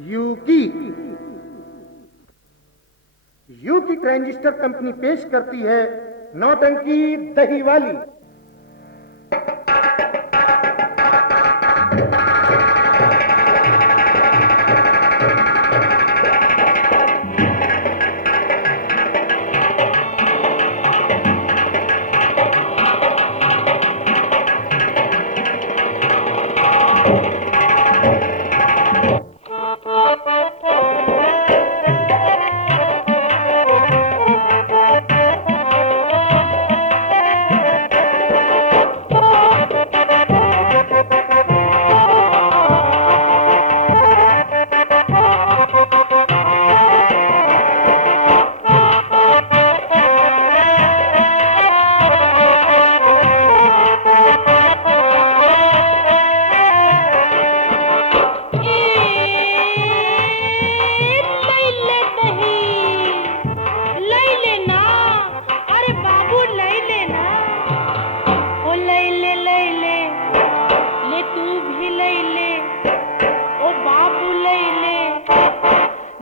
यूकी यूकी transistor company पेश करती है नौटंकी दही वाली।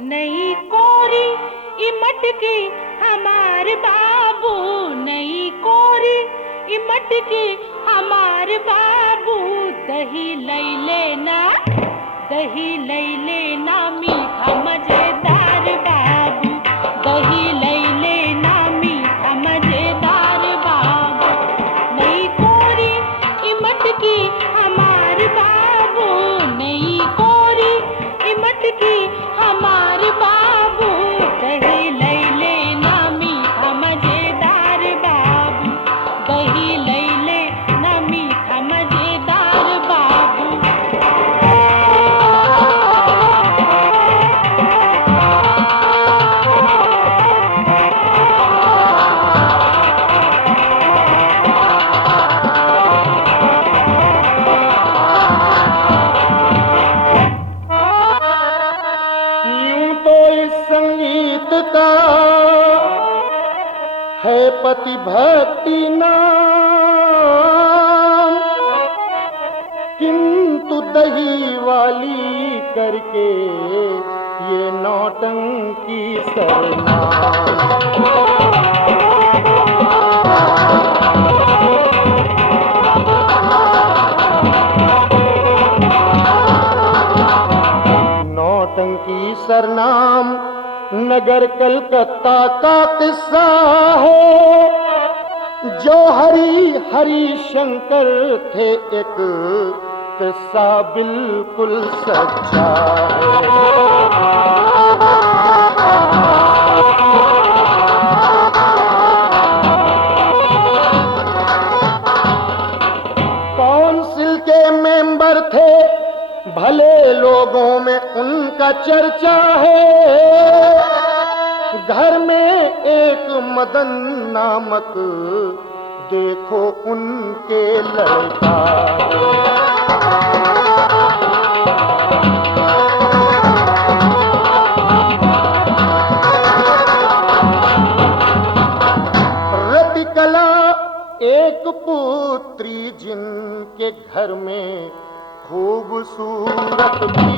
नहीं कोरी इमट की हमार बाबू, नहीं कोरी इमट की हमार बाबू। दही लई लेना, दही लई लेना मीठा मजेदार बाबू, दही लई लेना मीठा मजेदार बाबू। नहीं कोरी इमट की हमार बाबू, नहीं कोरी इमट की हमार बाबू। दही लई लेना मीठा मजेदार बाबू, दही लई लेना मीठा मजेदार बाबू। यूं तो इस संगीत का है पति भक्ति नाम, किंतु दही वाली करके ये नौटंकी नौटंकी सरनाम नगर कलकत्ता का किस्सा है। जो हरि शंकर थे एक किस्सा बिल्कुल सच्चा काउंसिल के मेंबर थे, भले लोगों में उनका चर्चा है। घर में एक मदन नामक देखो उनके लड़का। रतिकला एक पुत्री जिनके घर में खूबसूरत भी।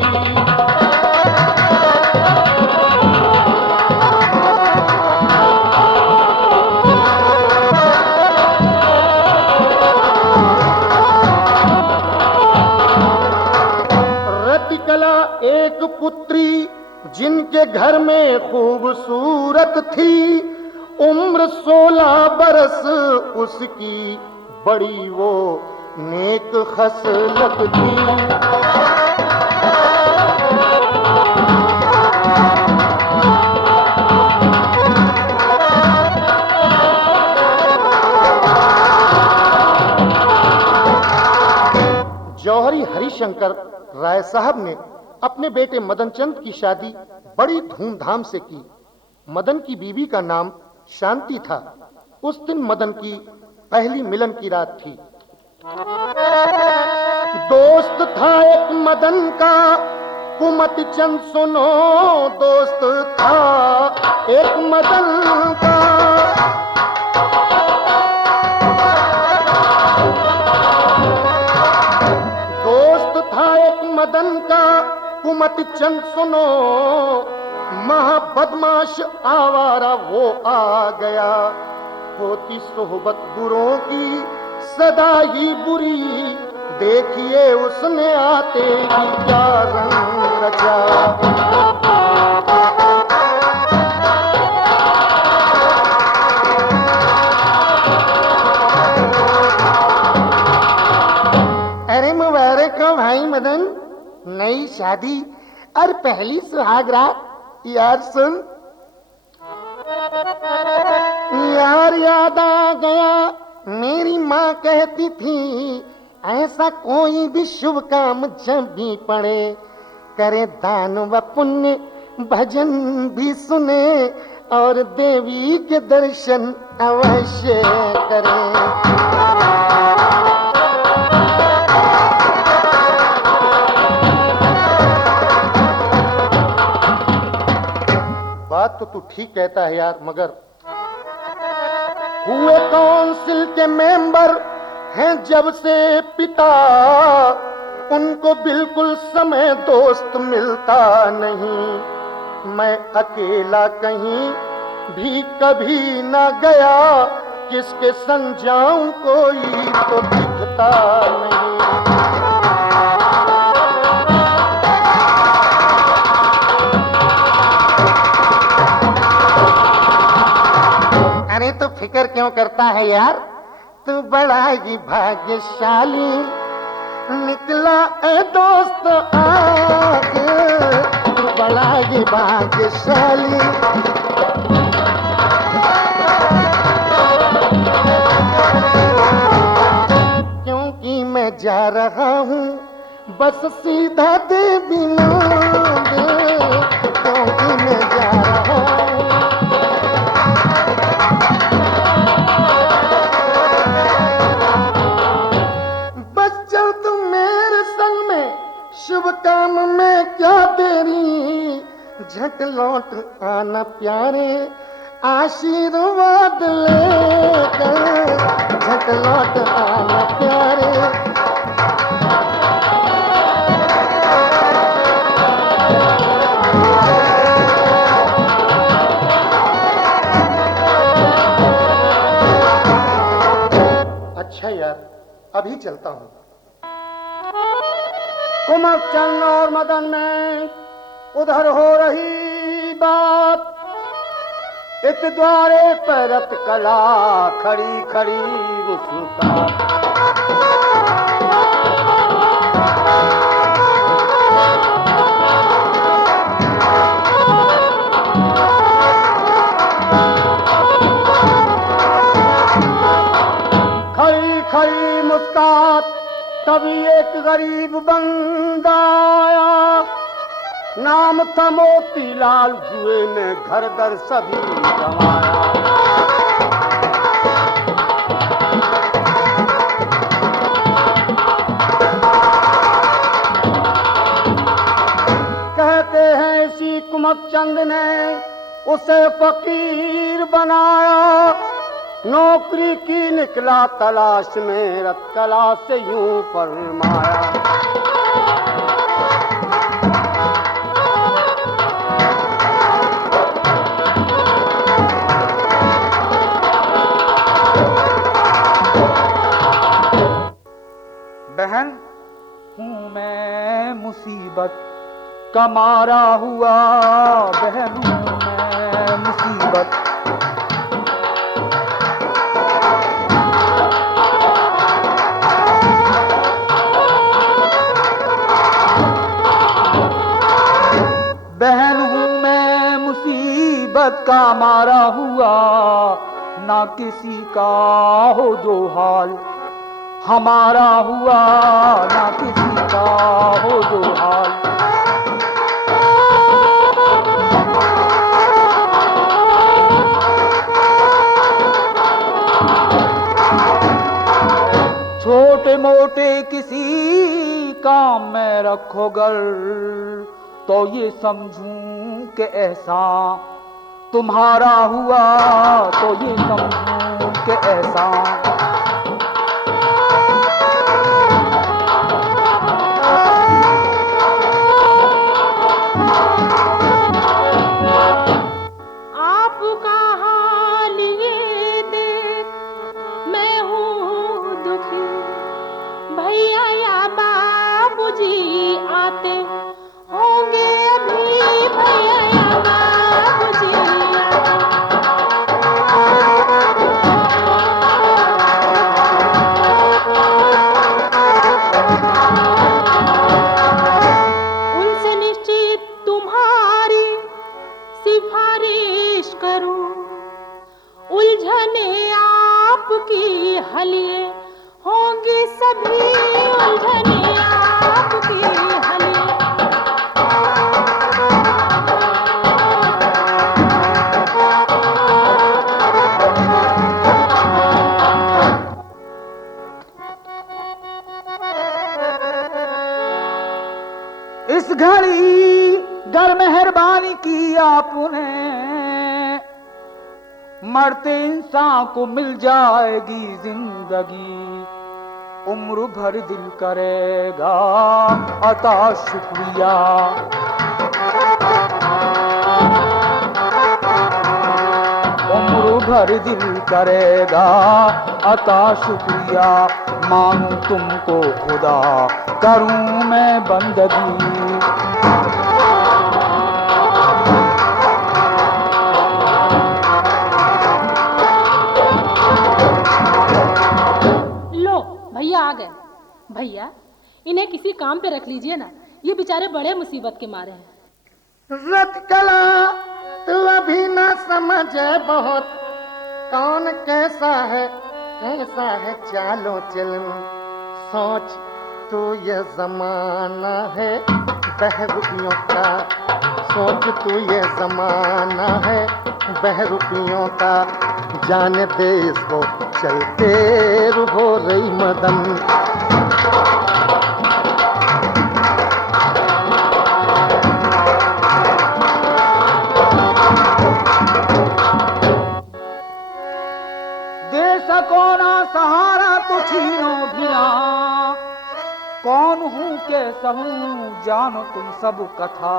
रतिकला एक पुत्री जिनके घर में खूबसूरत थी। उम्र 16 बरस उसकी, बड़ी वो नेक खसलत थी। जौहरी हरिशंकर राय साहब ने अपने बेटे मदनचंद की शादी बड़ी धूमधाम से की। मदन की बीवी का नाम शांति था। उस दिन मदन की पहली मिलन की रात थी। दोस्त था एक मदन का, कुमति चंद सुनो दोस्त था एक मदन का। दोस्त था एक मदन का, मत चंद सुनो, महाबदमाश आवारा वो आ गया। होती सोहबत बुरों की सदा ही बुरी, देखिए उसने आते ही क्या रंग रचा। अरे मुबारक हो भाई मदन, नई शादी और पहली सुहागरात। यार सुन यार, याद आ गया मेरी माँ कहती थी, ऐसा कोई भी शुभ काम जब भी पड़े, करे दान व पुण्य भजन भी सुने, और देवी के दर्शन अवश्य करे। बात तो तू ठीक कहता है यार, मगर हुए काउंसिल के मेंबर हैं जब से पिता, उनको बिल्कुल समय दोस्त मिलता नहीं। मैं अकेला कहीं भी कभी ना गया, किसके संग जाऊं कोई तो दिखता नहीं। अरे तो फिक्र क्यों करता है यार, तू बड़ा ही भाग्यशाली निकला ए दोस्त आज, तू बड़ा ही भाग्यशाली। क्योंकि मैं जा रहा हूँ बस सीधा देवी मांग, क्योंकि मैं जा रहा हूँ। शुभ काम में क्या देरी, झट लौट आना प्यारे, आशीर्वाद लेकर झट लौट आना प्यारे। अच्छा यार, अभी चलता हूँ। कुमकचंद और मदन में उधर हो रही बात, इत द्वारे पर रत कला खड़ी खड़ी मुस्कुरात। खड़ी खड़ी मुस्कात, तभी एक गरीब बंदा आया, नाम था मोतीलाल, जुए ने घर दर सभी गंवाया। कहते हैं इसी कुमकचंद ने उसे फकीर बनाया, नौकरी की निकला तलाश में, रत कला से यूं फरमाया। बहन हूँ मैं मुसीबत का मारा हुआ, बहन हूँ मैं मुसीबत। बहन हूँ मैं मुसीबत का मारा हुआ, ना किसी का हो जो हाल हमारा हुआ, ना किसी का हो जो हाल। छोटे मोटे किसी काम में रखो गर, तो ये समझूं कि एहसान तुम्हारा हुआ, तो ये समझूं कि एहसान। आपकी हलिए होंगी सभी उलझने आपकी हलिए। इस घड़ी गर मेहरबानी की आपने, मरते इंसान को मिल जाएगी जिंदगी, उम्र भर दिल करेगा अता शुक्रिया। उम्र भर दिल करेगा अता शुक्रिया, मानूं तुमको खुदा करूं मैं बंदगी। भैया आ गए। भैया इन्हें किसी काम पे रख लीजिए ना, ये बेचारे बड़े मुसीबत के मारे हैं। रत कला तू अभी ना समझे बहुत, कौन कैसा है चालो चलन। सोच तो ये जमाना है बहरूपियों का, सोच तू ये जमाना है बहरूपियों का। जाने दे इसको चलते हो रही मदन। दे सको ना सहारा तो छीनो भी ना, कौन हूँ के सहूँ जानो तुम सब कथा।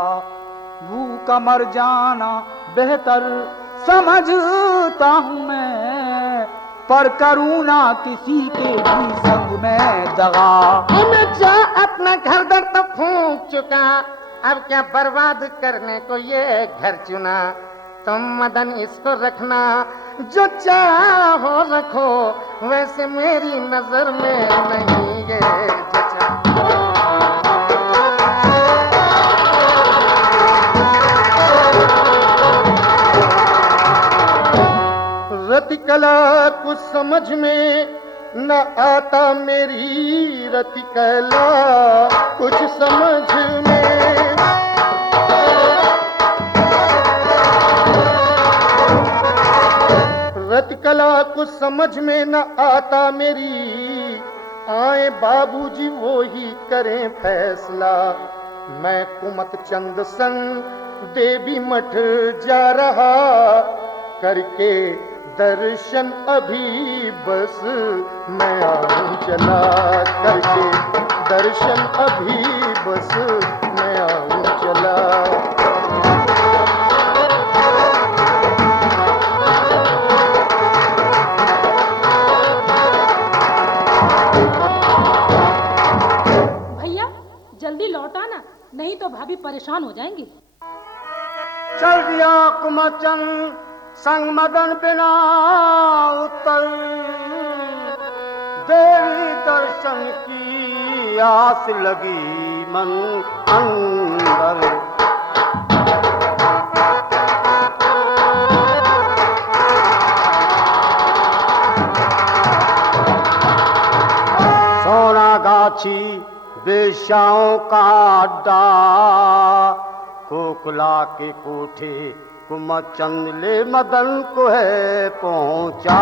भूखा मर जाना बेहतर समझता हूँ मैं, पर करूँ ना किसी के भी संग में दगा। जा अपना घर दर तो फूंक चुका, अब क्या बर्बाद करने को ये घर चुना। तुम मदन इसको रखना जो चाहो रखो, वैसे मेरी नजर में नहीं ये जचा। रतिकला कुछ समझ में न आता मेरी, रतिकला कुछ समझ में। रतिकला कुछ समझ में न आता मेरी, आए बाबूजी वो ही करें फैसला। मैं कुमत चंद संग देवी मठ जा रहा, करके दर्शन अभी बस मैं आऊं चला। करके दर्शन अभी बस मैं आऊं चला। भैया जल्दी लौट आना, नहीं तो भाभी परेशान हो जाएंगी। चल दिया कुमचन संग मदन बिना उत्तर, देवी दर्शन की आस लगी मन अंदर। सोनागाछी बेश्याओं का अड्डा, कोकला के कोठे कुमचंद ले मदन को है पहुंचा।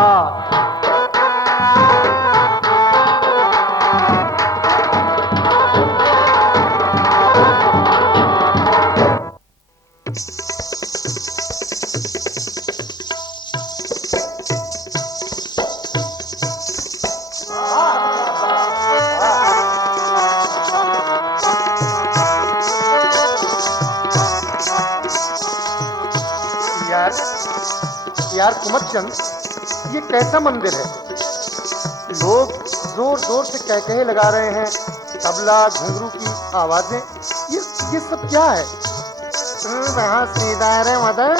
यार कुमचंद ये कैसा मंदिर है? लोग जोर जोर से कह लगा रहे हैं, तबला घुंघरू की आवाजें, ये सब क्या है? बहुत सीधा रे मदन,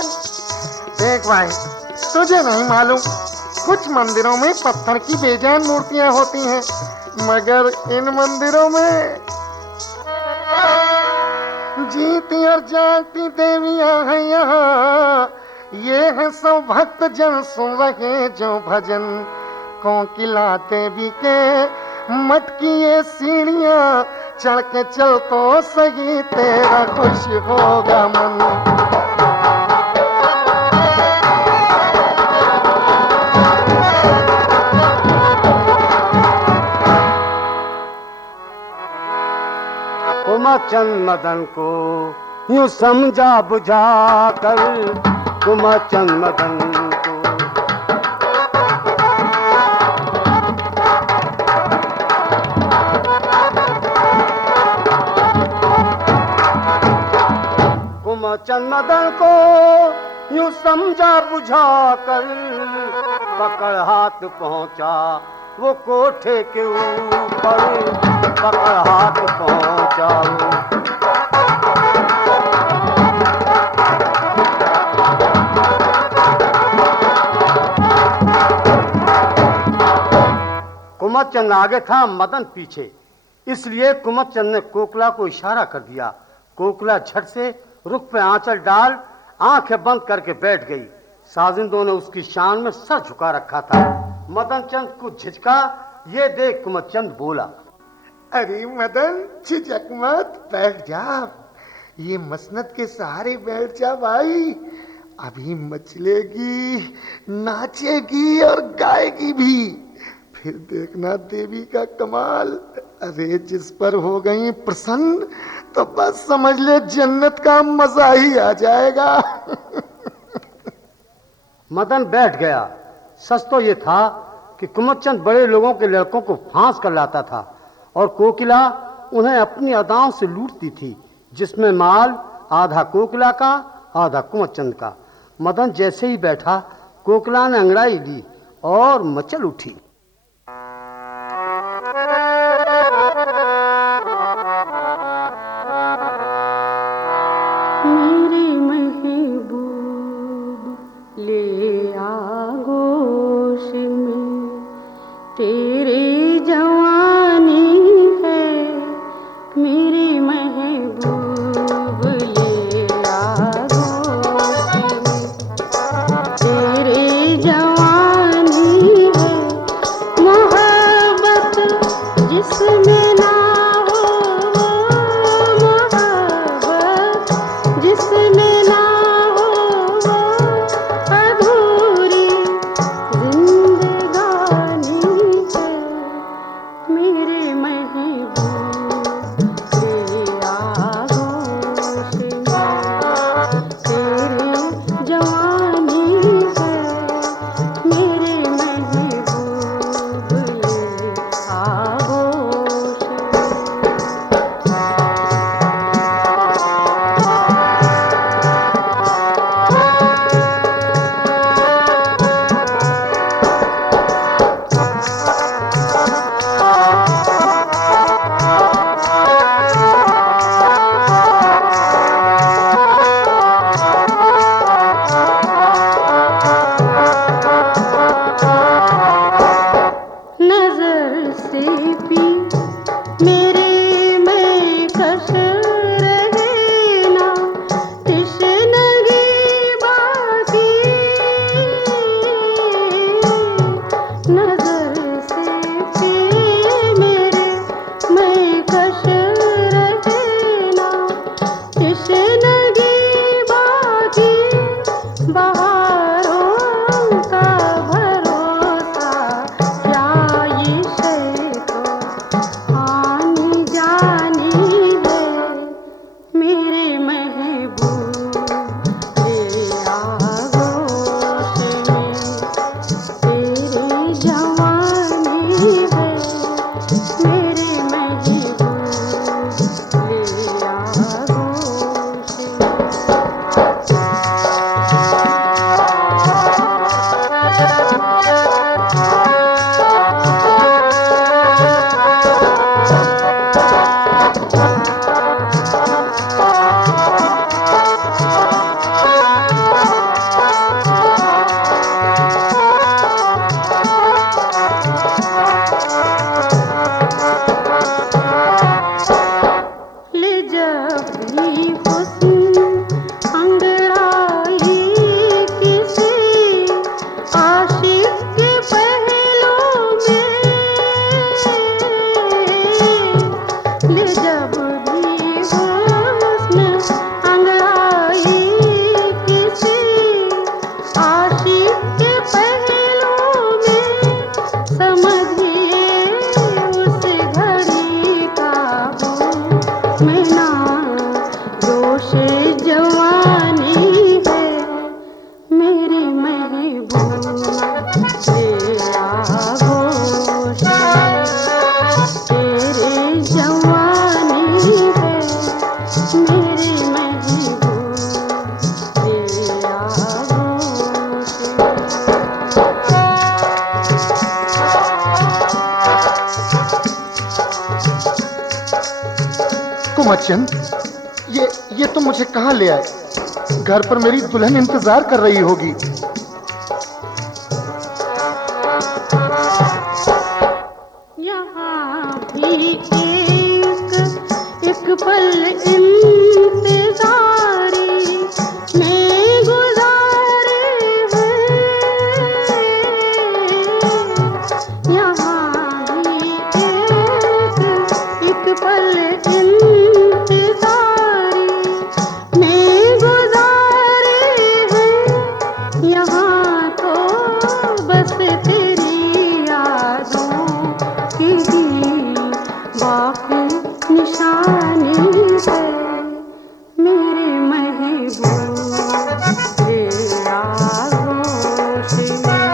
देख भाई तुझे नहीं मालूम, कुछ मंदिरों में पत्थर की बेजान मूर्तियां होती हैं, मगर इन मंदिरों में जीती और जागती देवियां हैं यहाँ। ये है सब भक्त जन सुन रहे जो भजन, कोकिला देवी के मटकी ये सीढ़ियां चढ़ के चल तो सही, तेरा खुश होगा मन। कुमारचंद मदन को यूं समझा बुझा कर, कुमारचंद मदन को कुमारचंद मदन को यूं समझा बुझा कर, पकड़ हाथ पहुंचा वो कोठे के ऊपर, पकड़ हाथ पहुंचा कुमारचंद आगे था, मदन पीछे, इसलिए कुमारचंद ने कोकिला को इशारा कर दिया। कोकिला झट से रुख पे आंचल डाल आंखें बंद करके बैठ गई। साजिंदों ने उसकी शान में सर झुका रखा था। मदन चंद को झिझका, ये देख कुमारचंद बोला, अरे मदन झिझक मत, बैठ जा, ये मसनद के सहारे बैठ जा भाई, अभी मचलेगी, नाचेगी और गाएगी भी, फिर देखना देवी का कमाल। अरे जिस पर हो गई प्रसन्न तो बस समझ ले जन्नत का मजा ही आ जाएगा। मदन बैठ गया। सच तो ये था कि कुमारचंद बड़े लोगों के लड़कों को फांस कर लाता था और कोकिला उन्हें अपनी अदाओं से लूटती थी, जिसमें माल आधा कोकिला का आधा कुमारचंद का। मदन जैसे ही बैठा, कोकिला ने अंगड़ाई ली और मचल उठी। मेरे महबूब ले आ गोश में, तेरी जवानी है, मेरे महबूब ले आ गोश में, तेरी जवानी है, मोहब्बत जिसमें ना हो, मोहब्बत जिसमें ना हो, अधूरी कुमाचंद, ये तो मुझे कहाँ ले आए? घर पर मेरी दुल्हन इंतजार कर रही होगी। यहाँ भी एक पल इंतजारी में गुजारे हैं। यहाँ भी एक पल इंतजारी में गुजारे हैं। यहाँ तो बस तेरी यादों की बाकी निशानी है। मेरे महबूब तेरा आगोश में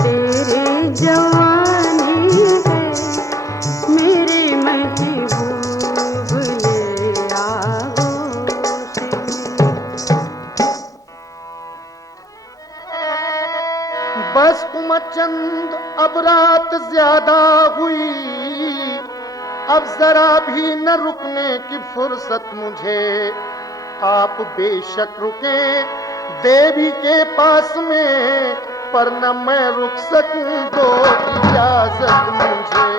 तेरे जवानी है। मेरे महबूब ये आगोश में। बस कुमाचंद, अब रात ज्यादा हुई, अब जरा भी न रुकने की फुर्सत मुझे। आप बेशक रुके देवी के पास में, पर न मैं रुक सकूं, दो इजाजत मुझे।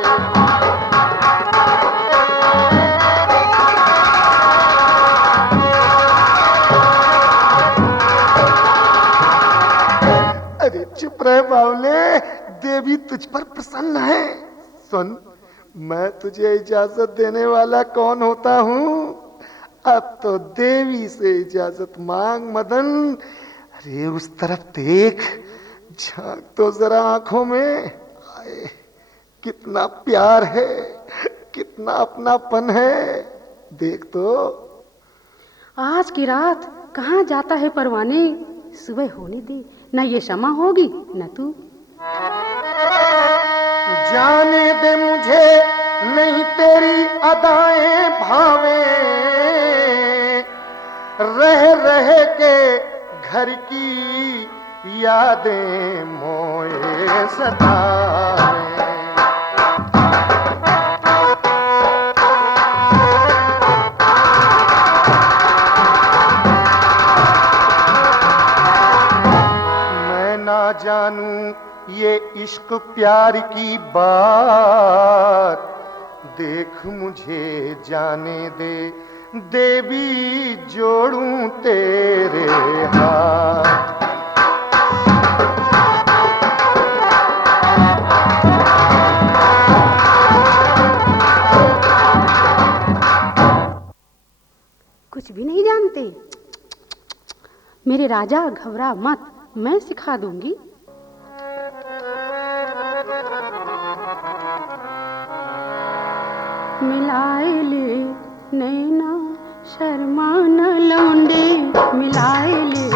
अरे चुप रहे बावले, देवी तुझ पर प्रसन्न है। सुन, मैं तुझे इजाजत देने वाला कौन होता हूँ? अब तो देवी से इजाजत मांग मदन। अरे उस तरफ देख, झांक तो जरा आंखों में। आए, कितना प्यार है, कितना अपनापन है, देख तो। आज की रात कहाँ जाता है परवाने? सुबह होने दे, न ये क्षमा होगी न तू। जाने दे मुझे, नहीं तेरी अदाएं भावे। रह रह के घर की यादें मोए सताए। मैं ना जानूं ये इश्क प्यार की बात, देख मुझे जाने दे देवी, जोड़ूं तेरे हाथ। कुछ भी नहीं जानते? मेरे राजा घबरा मत, मैं सिखा दूंगी। मिलाए ले नैना शर्मा न लौंडे, मिलाए ले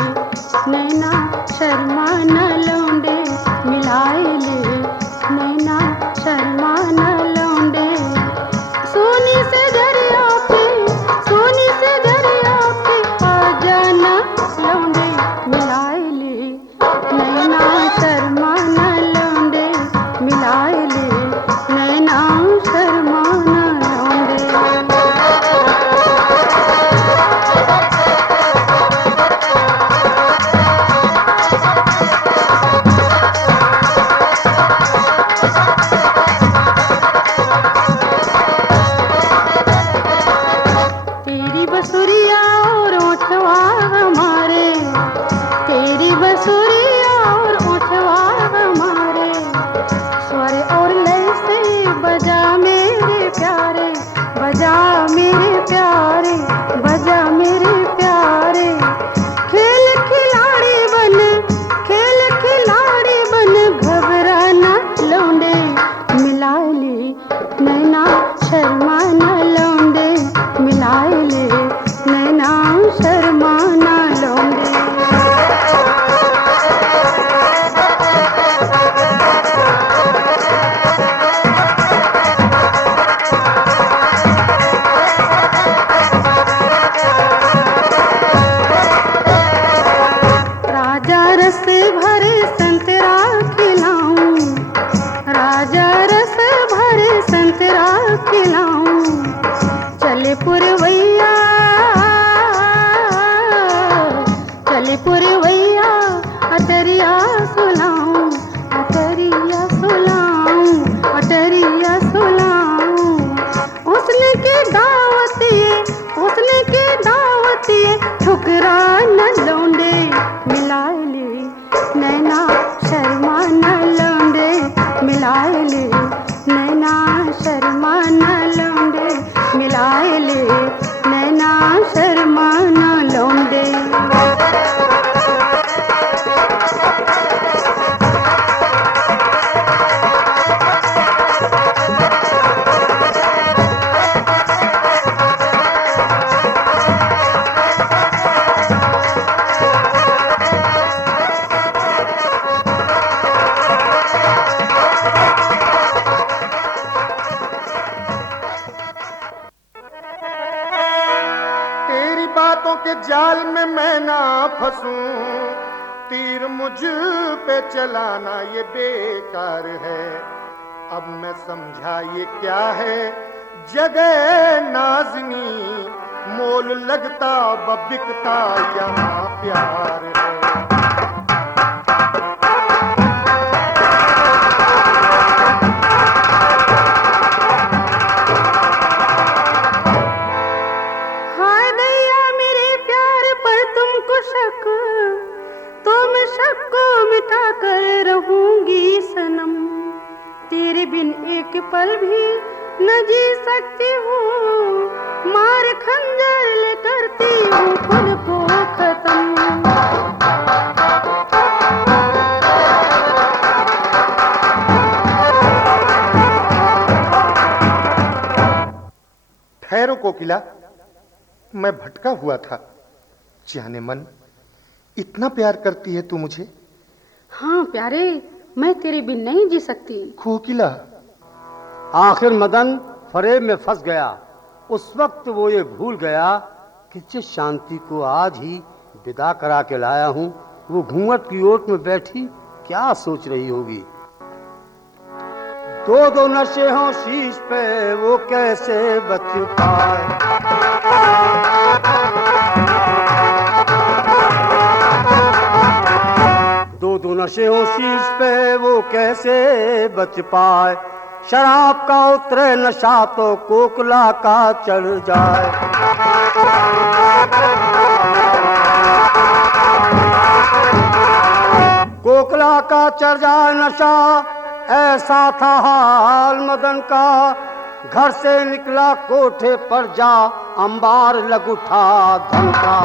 नैना शर्मा न लौंडे, मिलाए ले नैना शर्मा न लौंडे। सोनी से दरिया पे, सोनी से दरिया पे आ जाना लौंडे, मिलाए ले नैना शर्मा न लौंडे, मिलाए ले नैना शर्मा न लौंडे। में मैं ना फंसूं, तीर मुझ पे चलाना ये बेकार है। अब मैं समझा ये क्या है जगह नाज़नी, मोल लगता बिकता यहाँ प्यार है। हाय दैया मेरे प्यार पर तुमको शक, तो मैं शक को मिटा कर रहूंगी सनम। तेरे बिन एक पल भी न जी सकती हूँ, मार खंजर ले करती हूँ खुद को खत्म। ठहरो कोकिला, मैं भटका हुआ था। जाने मन, इतना प्यार करती है तू मुझे? हाँ प्यारे, मैं तेरे बिन नहीं जी सकती। कोकिला। आखिर मदन फरेब में फंस गया। उस वक्त वो ये भूल गया कि जिस शांति को आज ही विदा करा के लाया हूँ, वो घूंघट की ओट में बैठी क्या सोच रही होगी। दो दो नशे हों शीश पे वो कैसे बच पाए। दो दो नशे हों शीश पे वो कैसे बच पाए। शराब का उतरे नशा तो कोकिला का चढ़ जाए। कोकिला का चढ़ जाए नशा, ऐसा था हाल मदन का। घर से निकला कोठे पर जा, अंबार लग उठा धन का।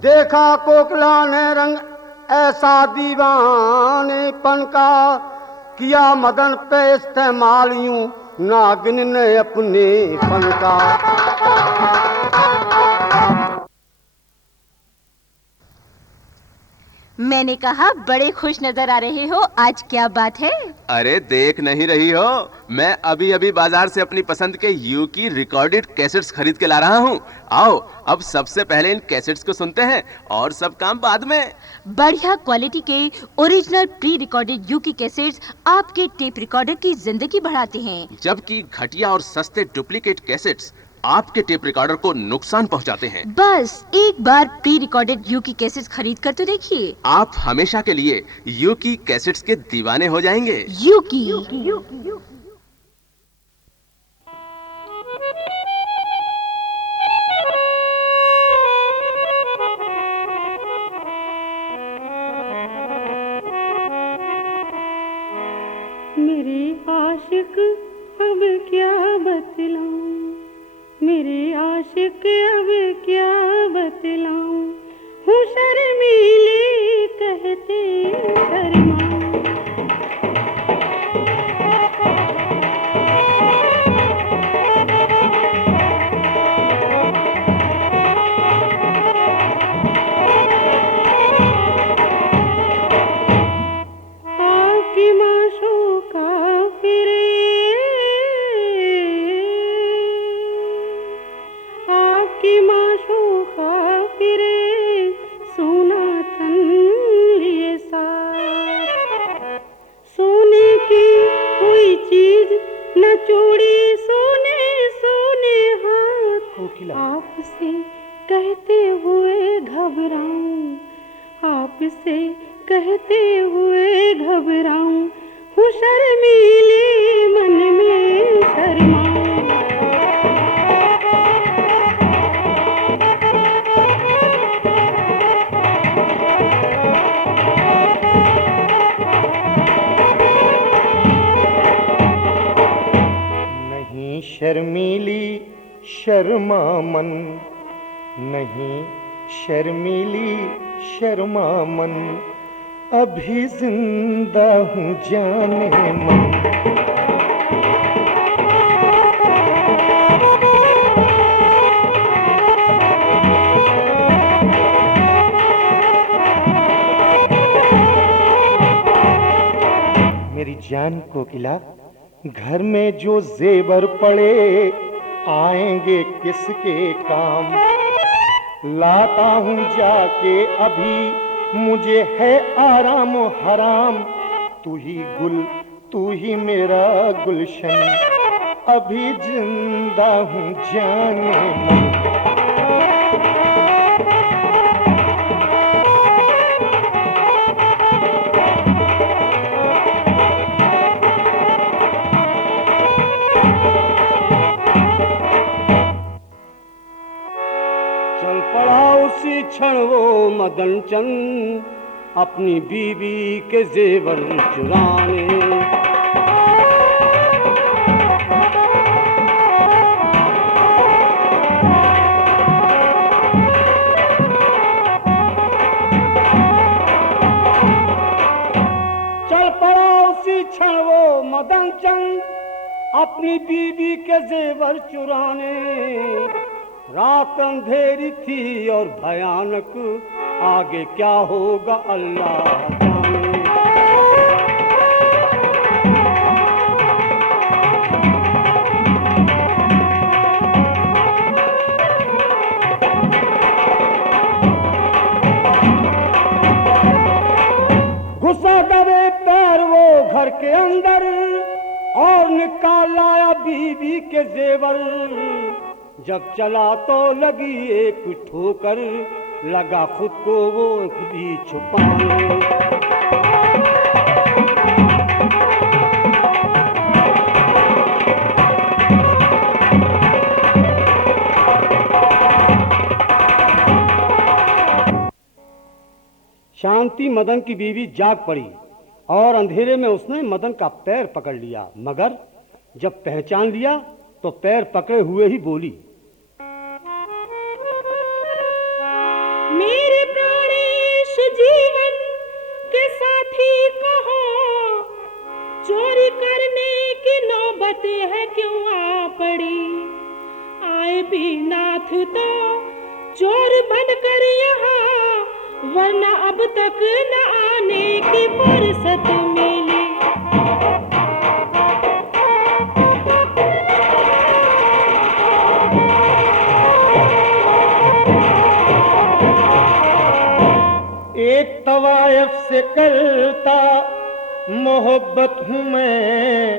देखा कोकिला ने रंग ऐसा दीवानेपन का, किया मदन पे इस्तेमाल यूं नागिन ने अपने फन का। मैंने कहा बड़े खुश नजर आ रहे हो, आज क्या बात है? अरे देख नहीं रही हो, मैं अभी अभी बाजार से अपनी पसंद के यू की रिकॉर्डेड कैसेट्स खरीद के ला रहा हूँ। आओ अब सबसे पहले इन कैसेट्स को सुनते हैं और सब काम बाद में। बढ़िया क्वालिटी के ओरिजिनल प्री रिकॉर्डेड यू की कैसेट्स आपके टेप रिकॉर्डर की जिंदगी बढ़ाते हैं, जबकि घटिया और सस्ते डुप्लीकेट कैसेट्स आपके टेप रिकॉर्डर को नुकसान पहुंचाते हैं। बस एक बार प्री रिकॉर्डेड यू की कैसेट्स खरीद कर तो देखिए, आप हमेशा के लिए यू की कैसेट्स के दीवाने हो जाएंगे। यू की। मेरे आशिक अब क्या बतलाऊं, मेरे आशिक अब क्या बतलाऊं, हूँ शर्मीली कहते शर्माऊं। आपकी माशूका फिरे, आपकी माशूका फिरे, सोना तन लिए साथ। सोने की कोई चीज न चूड़ी, सोने सोने हाथ। आपसे कहते हुए घबराऊं, आपसे कहते हुए घबराऊं, हूँ शर्मीली मन में शर्माऊं। नहीं शर्मीली शर्मा मन, नहीं शर्मीली शर्मा मन, अभी जिंदा हूँ जाने मन। मेरी जान कोकिला, घर में जो जेवर पड़े आएंगे किसके काम। लाता हूँ जाके अभी मुझे है आराम हराम। तू ही गुल तू ही मेरा गुलशन, अभी जिंदा हूँ जाने मन। चल पड़ा उसी क्षण वो मदन चंद अपनी बीवी के जेवर चुराने। चल पड़ा उसी क्षण वो मदन चंद अपनी बीवी के जेवर चुराने। रात अंधेरी थी और भयानक, आगे क्या होगा अल्लाह जाने। घुसा दबे पैर वो घर के अंदर और निकाल लाया बीवी के जेवर। जब चला तो लगी एक ठोकर, लगा खुद को वो भी छुपाने। शांति मदन की बीवी जाग पड़ी और अंधेरे में उसने मदन का पैर पकड़ लिया, मगर जब पहचान लिया तो पैर पकड़े हुए ही बोली, मेरे प्राणेश जीवन के साथी कहो, चोरी करने की नौबत है क्यों आ पड़ी। आए भी नाथ तो चोर बनकर यहाँ, वरना अब तक न आने की फुर्सत मिली। एक तवायफ से करता मोहब्बत हूँ मैं,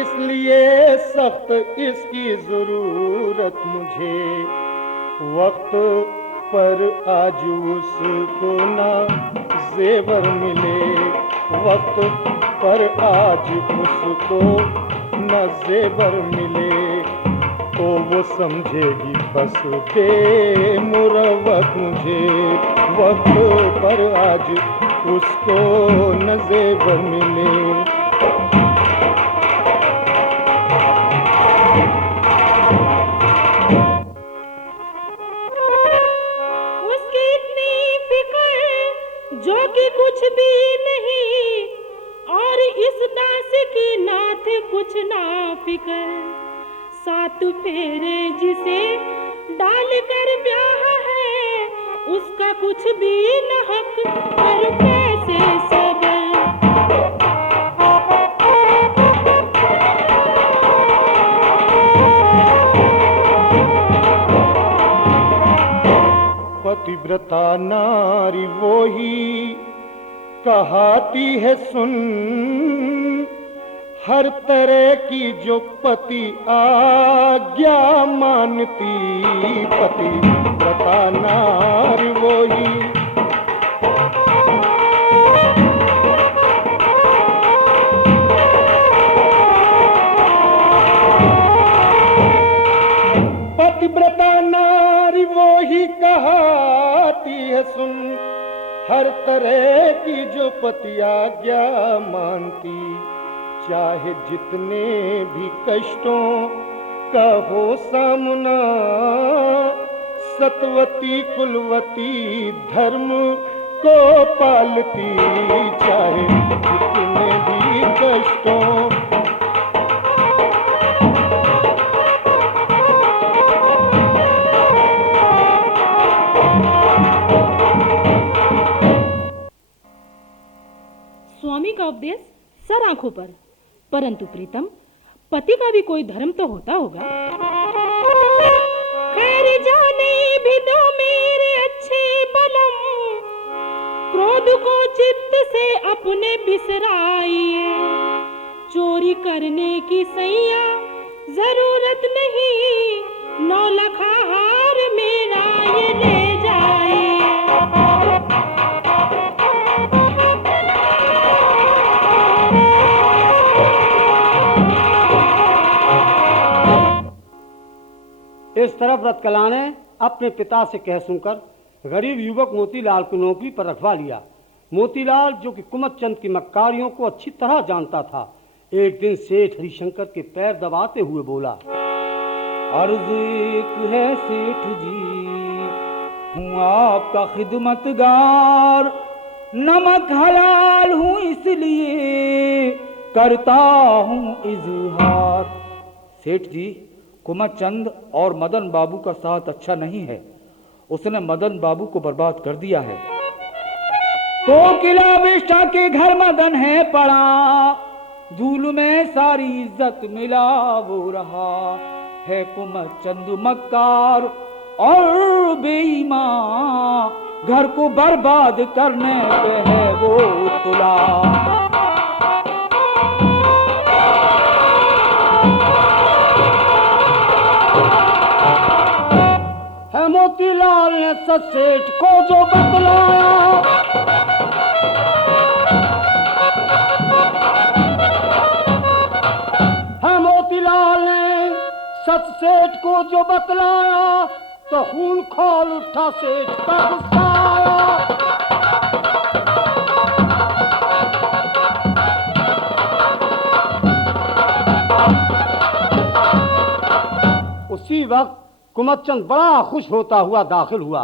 इसलिए सख्त इसकी जरूरत मुझे। वक्त पर आज उसको ना जेवर मिले, वक्त पर आज उसको न जेवर मिले, तो वो समझेगी बस बेमुरवत मुझे। वक्त पर आज उसको न जेवर मिले। उसकी इतनी फिक्र जो कि कुछ भी नहीं, और इस दास की नाथ कुछ ना फिक्र। सात फेरे जिसे डाल कर ब्याह है, उसका कुछ भी न हक और कैसे सबर। पतिव्रता नारी वो ही कहाती है सुन, हर तरह की जो पति आज्ञा मानती। पतिव्रता नारी वो ही पतिव्रता नारी वो ही कहाती है सुन, हर तरह की जो पति आज्ञा मानती। चाहे जितने भी कष्टों का हो सामना, सतवती कुलवती धर्म को पालती। चाहे जितने भी कष्टों स्वामी का उपदेश सर आंखों पर, परंतु प्रीतम पति का भी कोई धर्म तो होता होगा। खैर जाने भी दो मेरे अच्छे बलम, क्रोध को चित्त से अपने बिसराइए। चोरी करने की सैया जरूरत नहीं, 9 लाख हार मेरा ये ले जाए। इस तरफ रतकला ने अपने पिता से कह सुनकर गरीब युवक मोतीलाल को नौकरी पर रखवा लिया। मोतीलाल जो कि कुमतचंद की मक्कारियों को अच्छी तरह जानता था, एक दिन सेठ हरिशंकर के पैर दबाते हुए बोला, अर्ज एक है सेठ जी, हूँ आपका खिदमतगार, नमक हलाल हूँ इसलिए करता हूँ इजहार। सेठ जी, कुमतचंद और मदन बाबू का साथ अच्छा नहीं है, उसने मदन बाबू को बर्बाद कर दिया है। कोकिला बेशा के घर मदन है पड़ा, धूल में सारी इज्जत मिला वो रहा है। कुमतचंद मक्कार और बेईमान, घर को बर्बाद करने पे है वो तुला। मोतीलाल ने सच सेठ को जो बतलाया, मोतीलाल ने सच सेठ को जो बतलाया, तो खून खोल उठा सेठ का गुस्सा आया। उसी वक्त कुमतचंद बड़ा खुश होता हुआ दाखिल हुआ।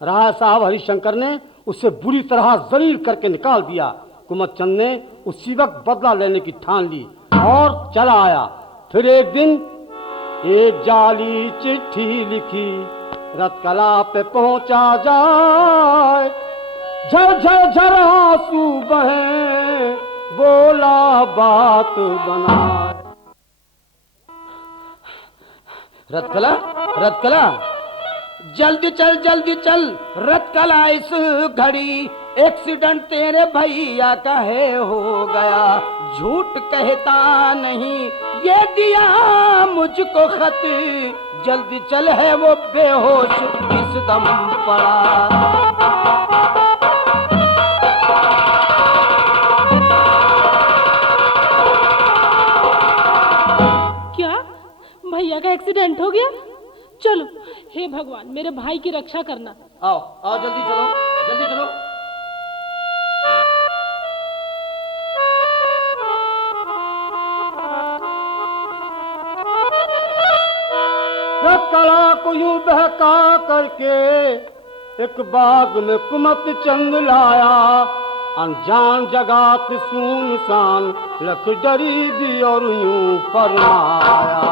राय साहब हरिशंकर ने उसे बुरी तरह जलील करके निकाल दिया। कुमतचंद ने उसी वक्त बदला लेने की ठान ली और चला आया। फिर एक दिन एक जाली चिट्ठी लिखी, रतकला पे पहुंचा जाए, झर झर झर आंसू बहे, बोला बात बनाए। रतकला, रतकला, जल्दी चल रतकला, इस घड़ी एक्सीडेंट तेरे भैया का है हो गया। झूठ कहता नहीं, ये दिया मुझको खत, जल्दी चल है वो बेहोश इस दम पड़ा। भैया का एक्सीडेंट हो गया? चलो, हे भगवान मेरे भाई की रक्षा करना। आओ आओ, जल्दी चलो, जल्दी चलो। रतकला को यूं बहका करके एक बाग में कुमतचंद लाया। अनजान जगह सुनसान लख डरी भी और यूं फरमाया।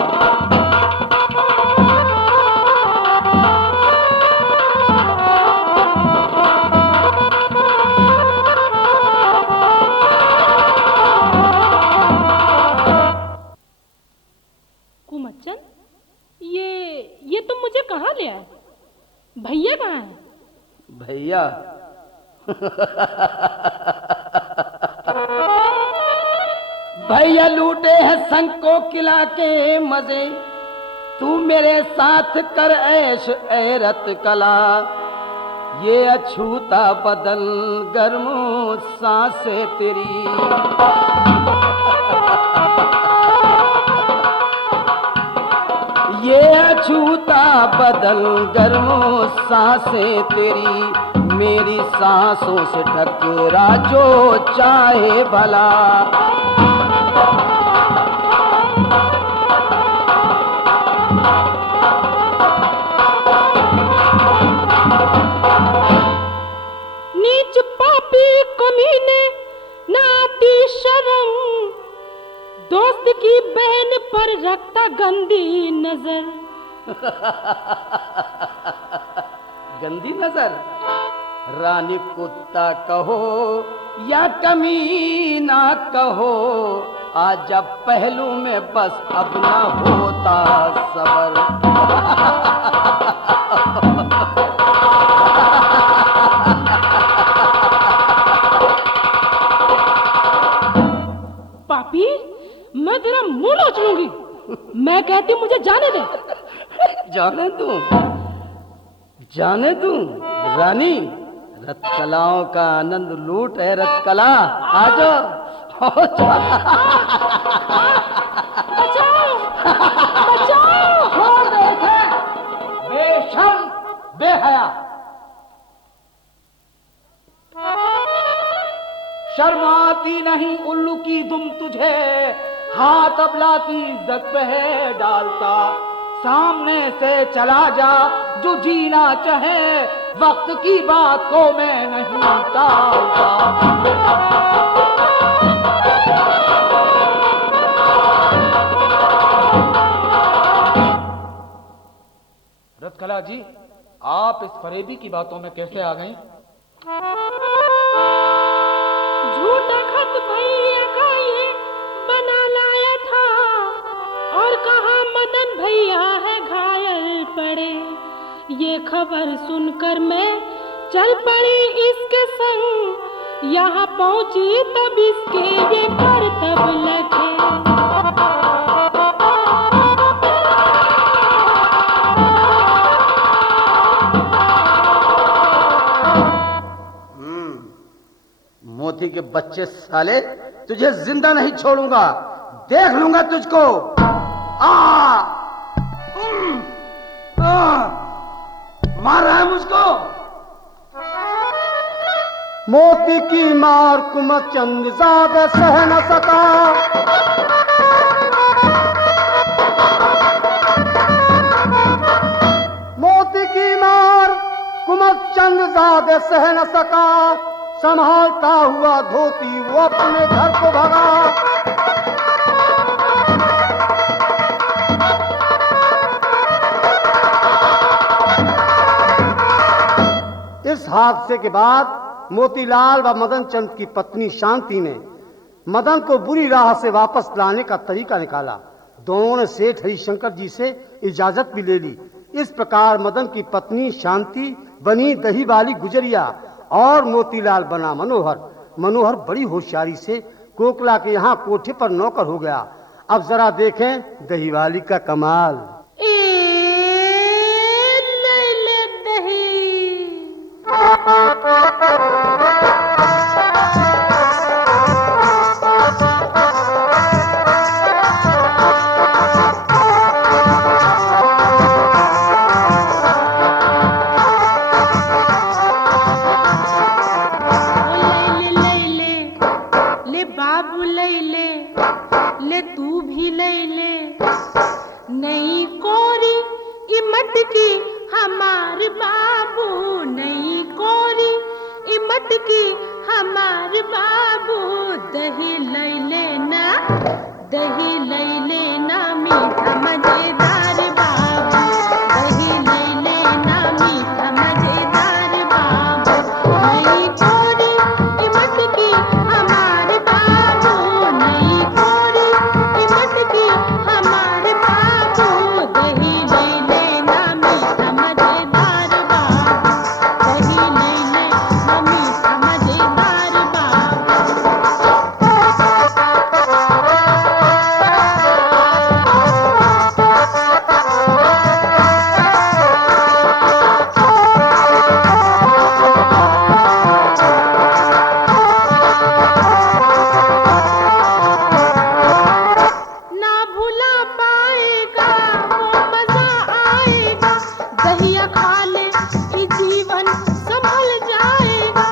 कुमतचंद, ये तुम मुझे कहाँ ले आए? भैया कहाँ है? भैया भैया लूटे हैं संग को किला के मजे, तू मेरे साथ कर ऐश ए रतकला। ये अछूता बदल गर्म सांसें तेरी, ये अछूता बदल गर्म सांसें तेरी, मेरी सांसों से टकरा जो चाहे भला। नीच पापी कमीने नाती शर्म, दोस्त की बहन पर रखता गंदी नजर। गंदी नजर? रानी कुत्ता कहो या कमीना कहो, आज जब पहलू में बस अब न होता सबर। पापी, मैं तेरा मुंह नोच लूंगी। मैं कहती हूँ मुझे जाने दे। जाने दूं रानी, रथ कलाओं का आनंद लूट है रथ कला। आ जाओ। बचाओ, बचाओ। छोड़ दे उसे, बेशर्म बेहया। शर्म आती नहीं उल्लू की दुम तुझे, हाथ अबला की इज्जत पे है डालता। सामने से चला जा जो जीना चाहे, वक्त की बात को मैं नहीं टालता। रथकला जी, आप इस फरेबी की बातों में कैसे आ गई? झूठा खत भैया का ये बना लाया था, और कहा मदन भैया है घायल पड़े। ये खबर सुनकर मैं चल पड़ी इसके संग, यहाँ पहुंची तब इसके ये करतब लगे। मोती के बच्चे साले, तुझे जिंदा नहीं छोड़ूंगा, देख लूंगा तुझको। मार रहा है मुझको। मोती की मार कुमचंद ज्यादा सह न सका, मोती की मार कुमचंद ज्यादा सह न सका। संभालता हुआ धोती वो अपने घर को भगा। इस हादसे के बाद मोतीलाल व मदन चंद की पत्नी शांति ने मदन को बुरी राह से वापस लाने का तरीका निकाला। दोनों ने सेठ हरिशंकर जी से इजाजत भी ले ली। इस प्रकार मदन की पत्नी शांति बनी दही वाली गुजरिया और मोतीलाल बना मनोहर। मनोहर बड़ी होशियारी से कोकला के यहाँ कोठे पर नौकर हो गया। अब जरा देखें दहीवाली का कमाल। ले तू भी ले ले, नहीं कोरी इमट की हमार बाबू, नहीं कोरी इमट की हमार बाबू। दही ले लेना, दही ले लेना मीठा मजेदार बाबू, दही ले लेना मीठा मजेदार बाबू। नहीं कोरी इमट की हमार बाबू, नहीं कोरी इमट की हमार बाबू। दही ले लेना मीठा मजेदार बाबू, दही ले लेना मीठा मजेदार बाबू। ना भुला पाएगा वो मजा आएगा, दहिया खा ले ये जीवन संभल जाएगा।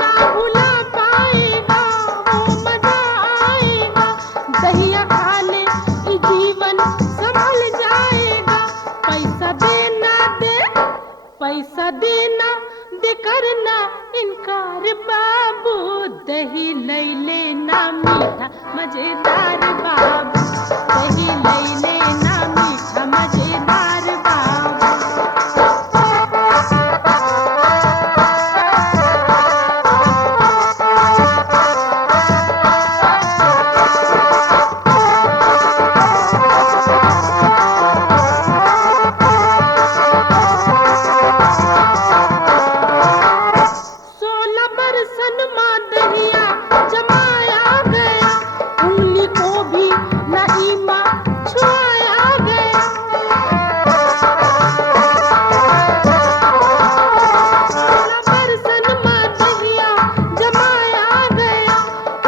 ना भुला पाएगा वो मजा आएगा, दहिया खा ले ये जीवन संभल जाएगा। पैसा देना दे, पैसा देना दे करना इनकार बाबू। दही ले लेना मीठा मजेदार बाबू, दही ले लेना मीठा मजेदार बाबू। को भी नईमा छुआया गया। बरसन मदहिया जमाया गया,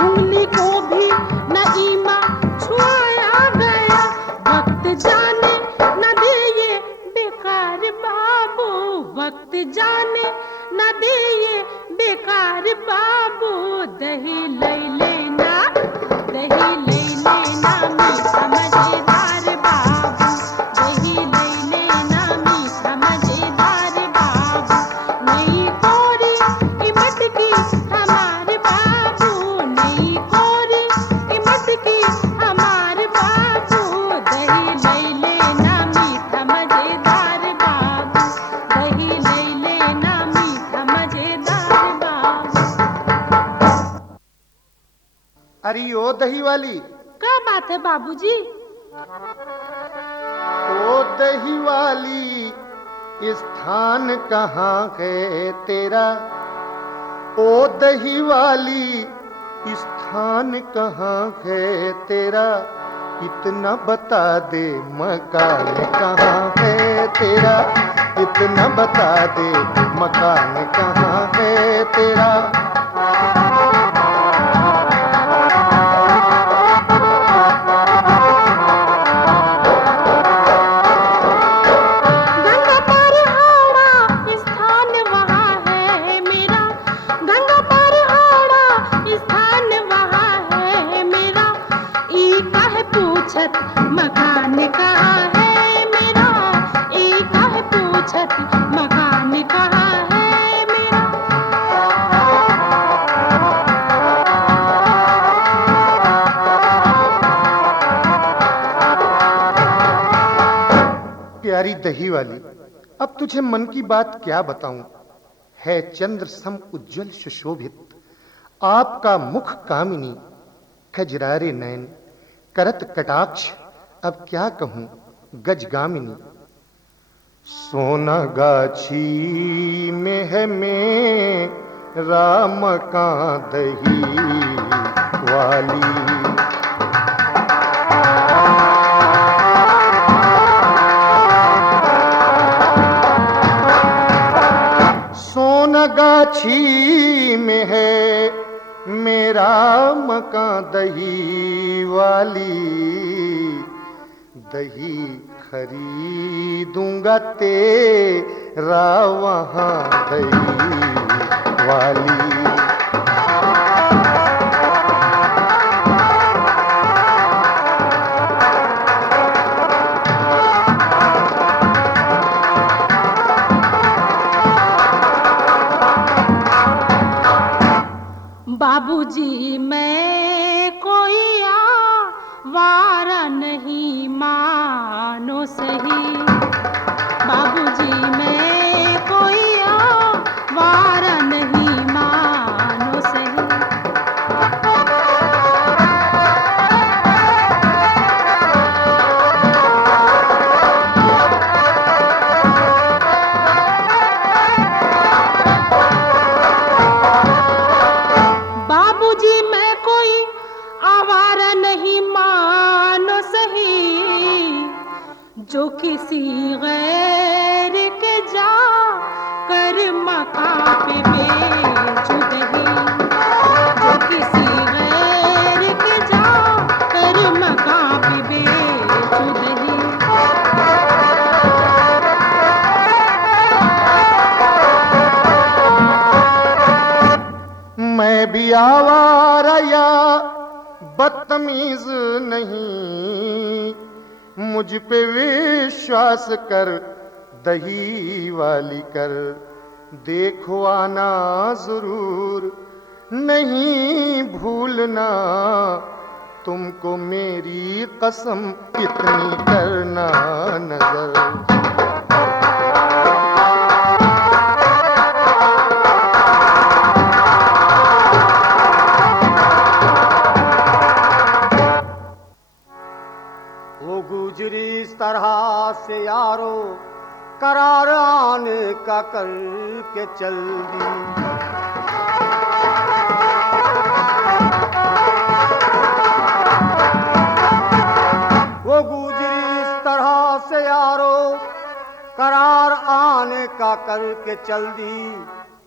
उंगली को भी नईमा छुआया गया। वक्त जाने न दे ये बेकार बाबू, वक्त जाने न दे ये बेकार बाबू। दही ले लेना, दही ले लेना मीठा मजेदार बाबू, दही ले लेना मीठा मजेदार बाबू। नई कोरी इमट की हमारे बाबू, नई कोरी इमट की हमारे बाबू। दही ले लेना मीठा मजेदार बाबू, दही ले लेना मीठा मजेदार बाबू। अरे ओ दही वाली, क्या बात है बाबूजी? ओ दही वाली, स्थान कहाँ है तेरा? ओ दही वाली, स्थान कहाँ है तेरा? इतना बता दे मकान कहाँ है तेरा? इतना बता दे मकान कहाँ है तेरा? गंगा पर हाड़ा स्थान वहाँ है मेरा, गंगा पर हाड़ा स्थान वहाँ है मेरा। ई काहे पूछत मकान कहाँ है मेरा, ई काहे पूछत मकान कहाँ है मेरा। प्यारी दही वाली, अब तुझे मन की बात क्या बताऊं? है चंद्र सम उज्जवल सुशोभित आपका मुख कामिनी, खजरारे नयन करत कटाक्ष, अब क्या कहूं गजगामिनी। सोना गाछी में है मेरा मकान दही वाली। गाछी में है मेरा मकान दही वाली, दही खरीदूंगा तेरा वहाँ दही वाली। बाबूजी मैं कोई आवारा नहीं मानो सही, बाबूजी मैं कोई आवारा नहीं मानो सही। बाबूजी मैं कोई आवारा नहीं मानो सही, जो किसी गैर के जा कर मकां पे बेचूं दही, जो किसी गैर के जा कर मकां पे बेचूं दही। मैं भी आवारा या बदतमीज नहीं, मुझ पे विश्वास कर दही वाली कर, देखो आना जरूर नहीं भूलना, तुमको मेरी कसम इतनी करना नजर। गुजरी इस तरह से यारो, करार आने का कर के चल दी। का करके चल दी।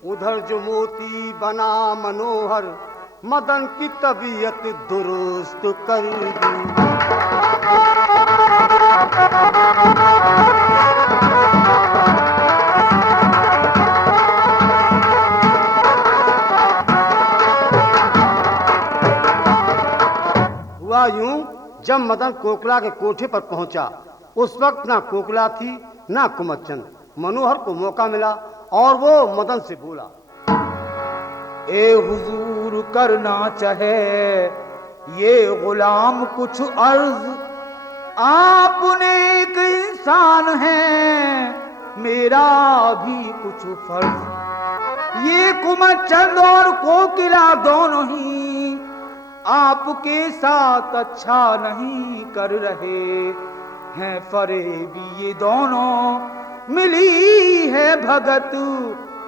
उधर जो मोती बना मनोहर, मदन की तबीयत दुरुस्त कर दी। हुआ यूं, जब मदन कोकिला के कोठे पर पहुंचा, उस वक्त ना कोकिला थी ना कुमतचंद। मनोहर को मौका मिला और वो मदन से बोला, ए हुजूर करना चाहे ये गुलाम कुछ अर्ज, आपने एक इंसान हैं, मेरा भी कुछ फर्ज। ये कुमतचंद और कोकिला दोनों ही आपके साथ अच्छा नहीं कर रहे हैं फरेबी। ये दोनों मिली है भगत,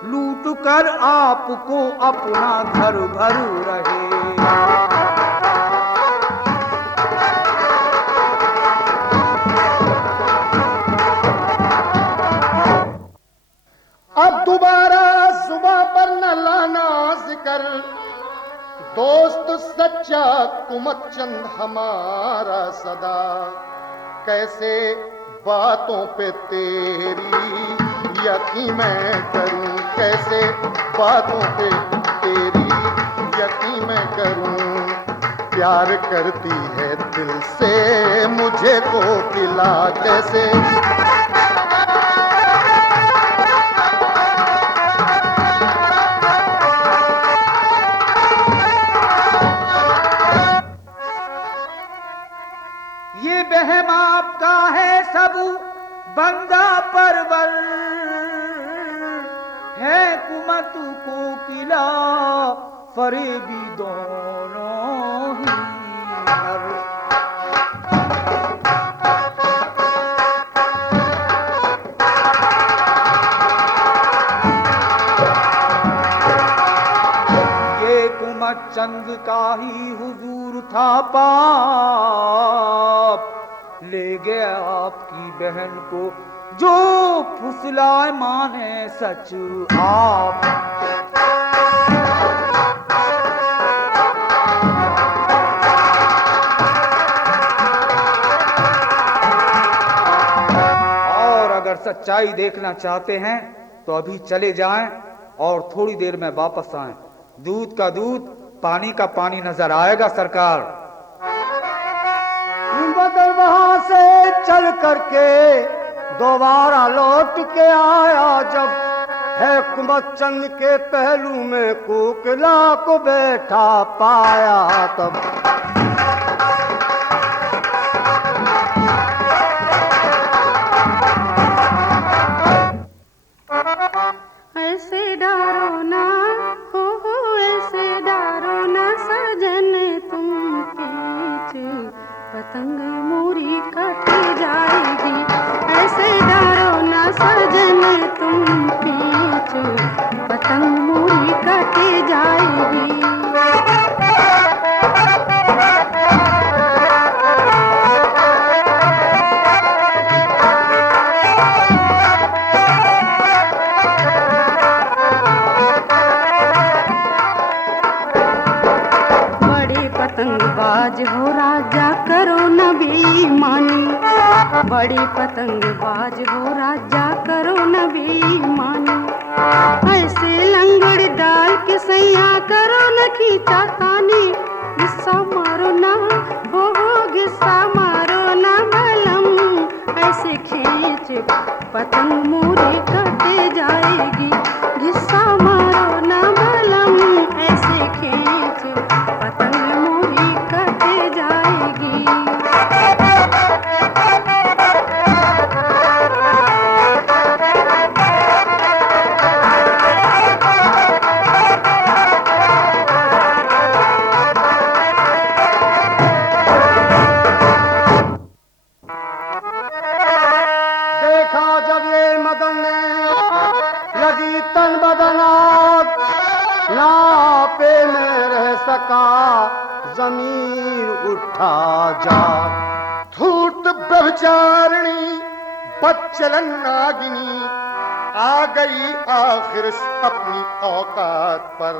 लूट कर आपको अपना घर भर रहे। अब दोबारा सुबह पर न लाना जिक्र, दोस्त सच्चा कुमतचंद हमारा सदा। कैसे बातों पे तेरी यकीन मैं करूं, कैसे बातों पे तेरी यकीन मैं करूं। प्यार करती है दिल से मुझे कोकिला कैसे। ये बहम आपका है सब बंदा परवर, है कुमत कोकिला फरेबी दोनों ही नर। ये कुमतचंद का ही हुजूर था पाप, ले गया आपकी बहन को जो फुसलाए माने सच आप। और अगर सच्चाई देखना चाहते हैं तो अभी चले जाएं और थोड़ी देर में वापस आएं। दूध का दूध पानी का पानी नजर आएगा सरकार। मदन वहां से चल करके दोबारा लौट के आया, जब है कुमतचंद के पहलू में कोकिला को बैठा पाया। तब ऐसे डारो ना हो ऐसे डारो ना सजन तुम पीछ, पतंग मोरी कट जाएगी। ऐसे डारो ना सजन तुम पीछ, पतंग मोरी कट जाएगी। पतंगबाज हो राजा करो न बेईमानी, बड़ी पतंगबाज हो राजा करो न बेईमानी। ऐसे लंगड़ डाल के सैया करो न खींचा तानी, गुस्सा मारो ना हो गुस्सा मारो ना बलम। ऐसे खींच पतंग मोरी कटे जाएगी, गुस्सा मारो ना बलम। ऐसे खींच पतंग मोरी कटे जाएगी। देखा जब ये मदन ने लगी तन बदनात, नापे में रह सका जमीन उठा जा। धूर्त व्यभिचारिणी बच्चलन नागिनी आ गई आखिर अपनी औकात पर।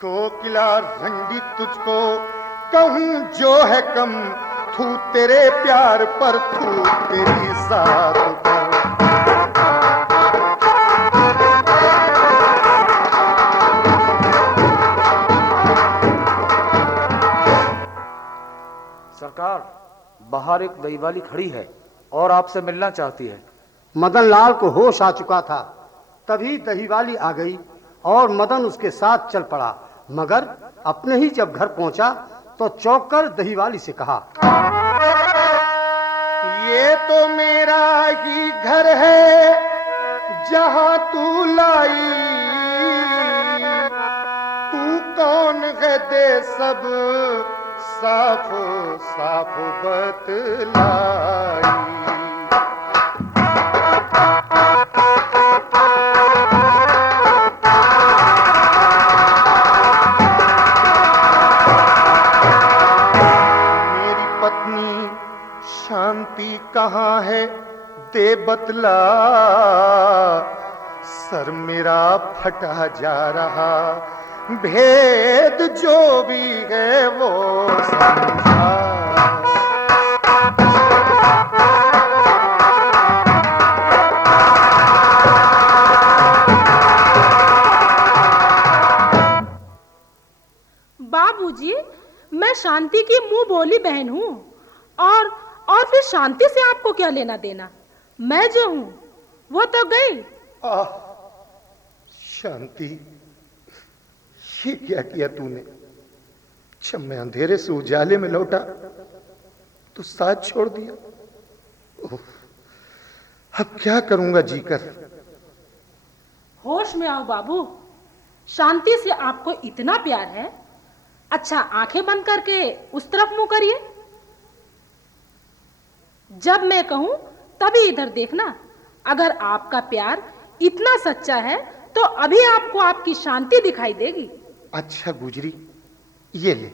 कोकिला रंडी तुझको कहूं जो है कम, थू तेरे प्यार पर, थू तेरी साथ पर। सरकार, बाहर एक दही वाली खड़ी है और आपसे मिलना चाहती है। मदन लाल को होश आ चुका था। तभी दही वाली आ गई और मदन उसके साथ चल पड़ा, मगर अपने ही जब घर पहुंचा तो चौंक कर दही वाली से कहा, ये तो मेरा ही घर है जहां तू लाई, तू कौन है दे सब साफ साफ बतलाई। शांति कहाँ है दे बतला, सर मेरा फटा जा रहा, भेद जो भी है वो समझा। बाबूजी, मैं शांति की मुंह बोली बहन हूँ, और फिर शांति से आपको क्या लेना देना? मैं जो हूं वो तो गई। शांति, ये क्या किया तूने? जब मैं अंधेरे से उजाले में लौटा तो साथ छोड़ दिया। अब क्या करूंगा जीकर? होश में आओ बाबू, शांति से आपको इतना प्यार है। अच्छा, आंखें बंद करके उस तरफ मुंह करिए। जब मैं कहूं तभी इधर देखना। अगर आपका प्यार इतना सच्चा है तो अभी आपको आपकी शांति दिखाई देगी। अच्छा गुजरी, ये ले।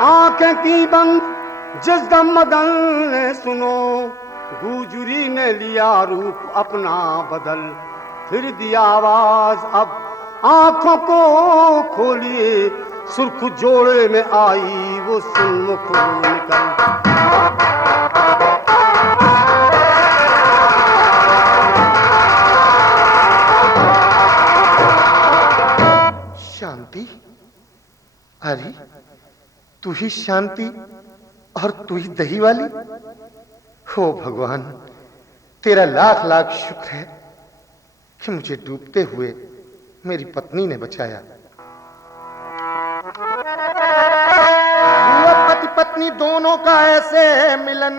आंखें की बंद जिस दम मदन ने सुनो, गुजरी ने लिया रूप अपना बदल, फिर दिया आवाज अब आंखों को खोलिए, सुर्ख जोड़े में आई वो सुनमुख निकल। शांति, अरे तू ही शांति और तू ही दही वाली? हो भगवान, तेरा लाख लाख शुक्र है कि मुझे डूबते हुए मेरी पत्नी ने बचाया। पति पत्नी दोनों का ऐसे मिलन,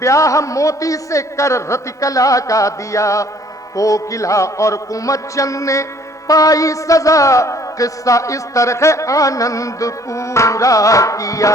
ब्याह मोती से कर रतिकला का दिया। कोकिला और कुमच्चन ने पाई सजा, किस्सा इस तरह आनंद पूरा किया।